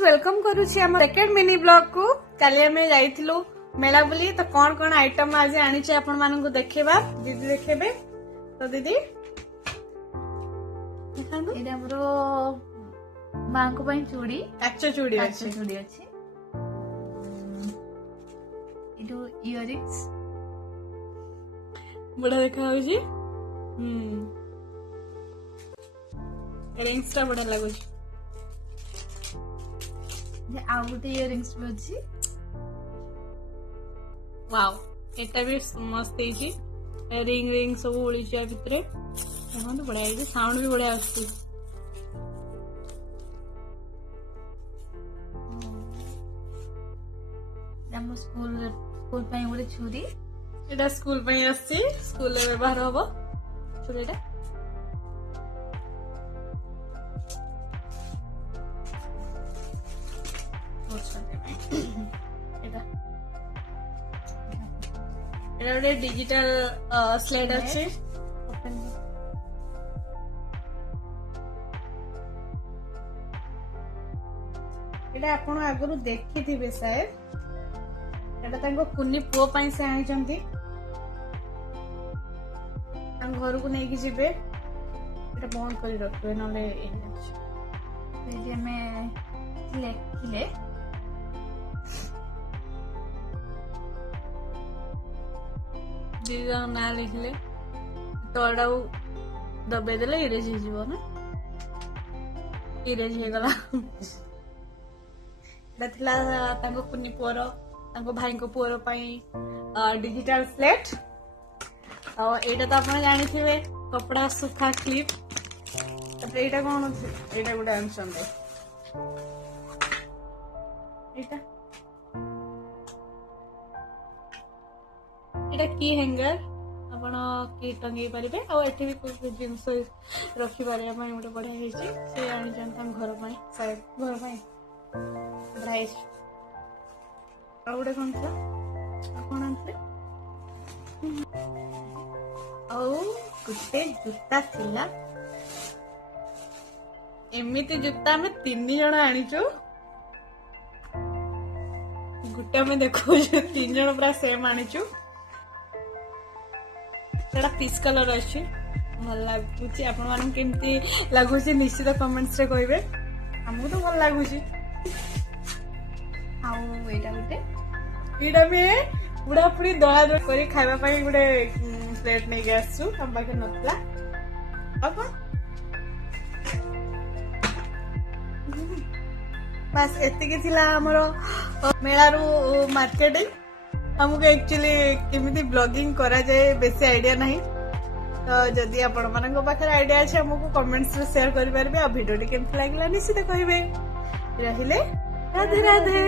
Friends welcome करुछि हम second mini blog को। काली हमें जाइथिलु मेला बुली तो कौन कौन आइटम आज आनी छे आपण मानन को देखेबा। दीदी देखेबे तो दीदी देखंदु एटा हमरो मां को पई चूड़ी काचो चूड़ी काचो अछि चूड़ी अछि इडो इयरिंग्स बड़ा देखा होजी। रिंग्स ता बड़ा लागो छी। जे आ गोटे इयरिंग्स भी अछि। वाओ एटा भी मस्त है जी। रिंग रिंग सब ओली छ भितरे देखंतु बड़ा है जी। साउंड भी बड़ा आछी। हम स्कूल पई गोटे छुरी एटा स्कूल पई आछी। स्कूल ले व्यवहार होबो छुरीटा। এটা ডিজিটাল স্লেট আছে। এটা আপন আগରୁ ଦେଖିଥିବେ ସାର୍। এটা ତାଙ୍କ କୁନି ପୁଅ ପାଇଁ ସେ ଆଣିଛନ୍ତି। ତାଙ୍କ ଘରକୁ ନେଇକି ଯିବେ। এটা ବନ୍ଦ କରି ରଖିବେ ନହେଲେ जे में लेखिले दीदी ना लिखले तोड़ा दबे देले इरेज हो ना। इरेज हो गला। एटा तांको कुनी पुअर तांको भाई को पुअर पई डिजिटल स्लेट। और एटा तो आपण जानि थिबे कपड़ा सुखा क्लिप। एटा कोन अछि एटा गुडा आंसर दे। एटा एटा की हैंगर आपण की टंगे पारिबे। और एठी भी कुछ जिंस रखि पारे पई गोटे बढ़िया हेछि। से आनि जन हम घर पई शायद घर पई प्राइस और गोटे कोन था आपण आनते। और गुटे जूता थिला। एमिति जूता में 3 जण आनिचो। गुटे में देखो 3 जण पूरा सेम आनिचो। सेटा पीस कलर अछि। भल लागुची आपण मानन केमती लागुची निश्चित कमेंट्स रे कहिबे। हमहु तो भल लागुची। आउ एटा गोटे एटा में पूरा पूरी दला दला करी खाइबा पई गुटे प्लेट नै गैसु हम बाके नतला। अब बस एतिके थिला हमरो मेलारू मार्केटिंग। हमको एक्चुअली केमिति ब्लॉगिंग करा जाए बेसी आइडिया नहीं। तो जदि आपण मानन पाखे आइडिया अच्छे हमको कमेंट्स में शेयर करि पारबे। आ वीडियो केमति लागला निश्चित कहिबे। रहिले राधे राधे।